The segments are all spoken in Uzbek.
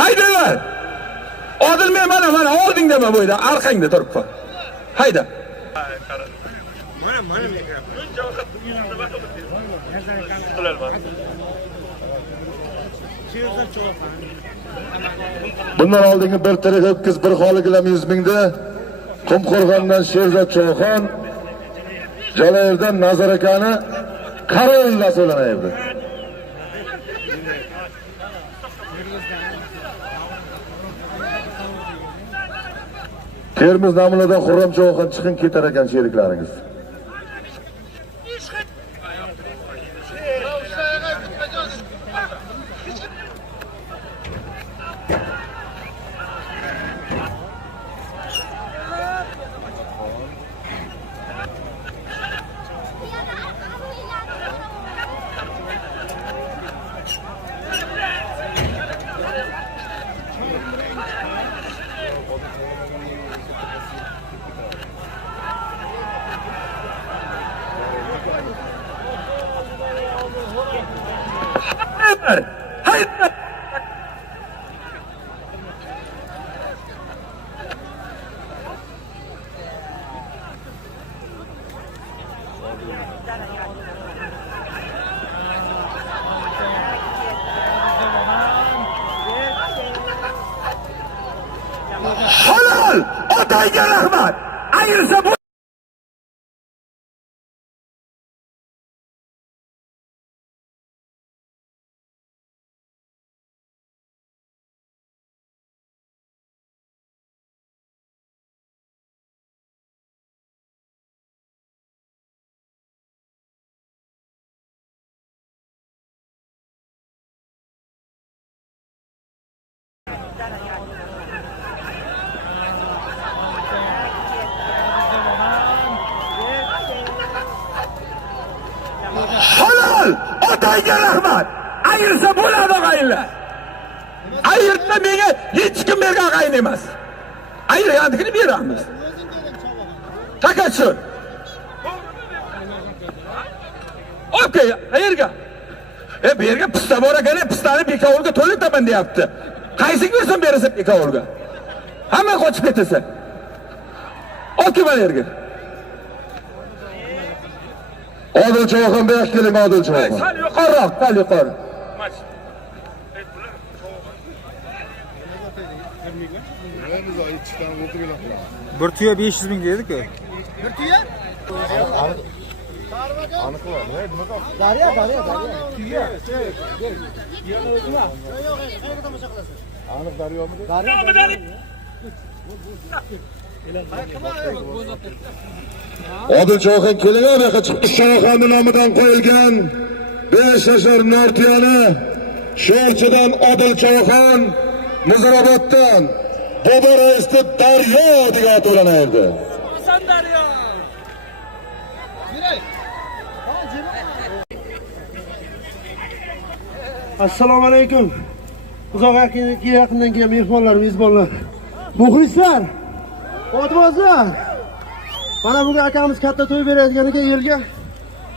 Haydalar. Odil men mana olding dema bo'yda, orqangda turib qol. Hayda. Bundan oldingi bir tirik ho'kiz bir holigilam 100 mingda, Qumqo'rg'ondan Sherzod Cho'xon, Jalayirdan Nazar akani Karolla so'lanaydi. Termiz namunadan Xurram Cho'xon chiqin ketar ekan sheriklaringiz. Hayır. Halal! Otayga rahmat! Ayirsa bu halal! Otayga rahmat! Ayirsa bo'ladi og'ayinlar. Ayirsa menga hech kim bergan og'ayin emas. Ayirganligini beramiz. Takatsın. Okey, ayirga. Bu yerga pista bor ekan, pistani bekavulga to'lataman deyapti. Qaysing bersin berasa bekavulga. Hamma qochib ketsa. Okey, mana yerga. Odil Cho'xon bek keling, Odil Cho'xon. Sal yuqoriroq, sal yuqori. Bir tuya 500 ming dedi-ku. Bir tuya? Aniqlar, nima qildi? Daryo. Tuya. Aniq daryomi? Daryo. Odil Cho'xon keling, bu yoqqa chiqib Shoxonni nomidan qo'yilgan 5 yashar Nortiyani Sho'rchidan Odil Cho'xon, Muzrabotdan Bobo raisni Daryo degan ot o'lanaydi. San Daryo. Assalomu alaykum. Uzoq yaqindan kelgan mehmonlar, mezbonlar, muxlislar, odvozlar. Mana bugun akamiz katta to'y beradiganiga elga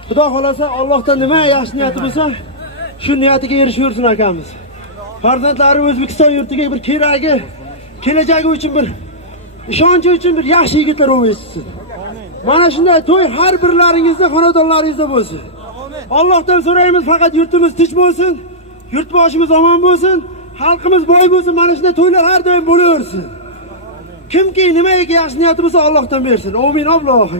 Xudo xolasa Allohdan nima yaxshi niyati bo'lsa, shu niyatiga erishaversin akamiz. Farzandlari O'zbekiston yurtiga bir keragi, kelajagi uchun bir ishonchi uchun bir yaxshi yigitlar o'ysin. Mana shunday to'y har birlaringizda, xonadonlaringizda bo'lsin. Allohdan so'raymiz, faqat yurtimiz tinch bo'lsin, yurtboshimiz omon bo'lsin, xalqimiz boy bo'lsin. Mana shunday to'ylar har doim bo'laversin. Kimki nimaga yaxshi niyati bo'lsa Allohdan bersin. Amin Allohu.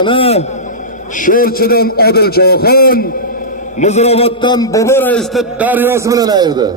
Ana Sho'rchidan Odil Cho'xon, Muzrabotdan Bobo raisni Daryosi bilan ayirdi.